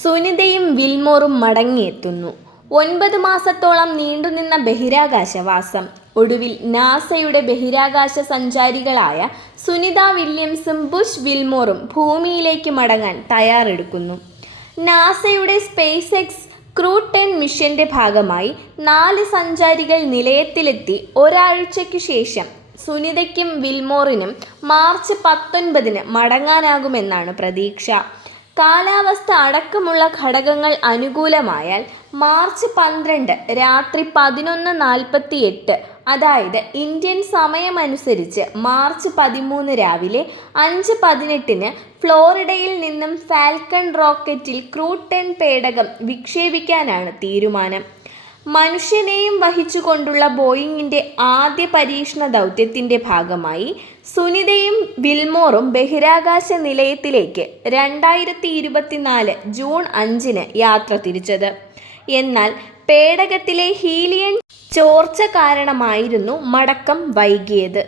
സുനിതയും വിൽമോറും മടങ്ങിയെത്തുന്നു. 9 മാസത്തോളം നീണ്ടുനിന്ന ബഹിരാകാശവാസം ഒടുവിൽ നാസയുടെ ബഹിരാകാശ സഞ്ചാരികളായ സുനിത വില്യംസും ബുഷ് വിൽമോറും ഭൂമിയിലേക്ക് മടങ്ങാൻ തയ്യാറെടുക്കുന്നു. നാസയുടെ സ്പേസ് എക്സ് ക്രൂ 10 മിഷന്റെ ഭാഗമായി 4 സഞ്ചാരികൾ നിലയത്തിലെത്തി. ഒരാഴ്ചയ്ക്കു ശേഷം സുനിതയ്ക്കും വിൽമോറിനും മാർച്ച് 19 മടങ്ങാനാകുമെന്നാണ് പ്രതീക്ഷ. കാലാവസ്ഥ അടക്കമുള്ള ഘടകങ്ങൾ അനുകൂലമായാൽ മാർച്ച് 12 രാത്രി 11:48, അതായത് ഇന്ത്യൻ സമയമനുസരിച്ച് മാർച്ച് 13 രാവിലെ 5:18 ഫ്ലോറിഡയിൽ നിന്നും ഫാൽക്കൺ റോക്കറ്റിൽ ക്രൂ 10 പേടകം വിക്ഷേപിക്കാനാണ് തീരുമാനം. മനുഷ്യനെയും വഹിച്ചുകൊണ്ടുള്ള ബോയിങ്ങിന്റെ ആദ്യ പരീക്ഷണ ദൗത്യത്തിന്റെ ഭാഗമായി സുനിതയും വിൽമോറും ബഹിരാകാശ നിലയത്തിലേക്ക് 2024 ജൂൺ 5 യാത്ര തിരിച്ചത്. എന്നാൽ പേടകത്തിലെ ഹീലിയം ചോർച്ച കാരണമായിരുന്നു മടക്കം വൈകിയത്.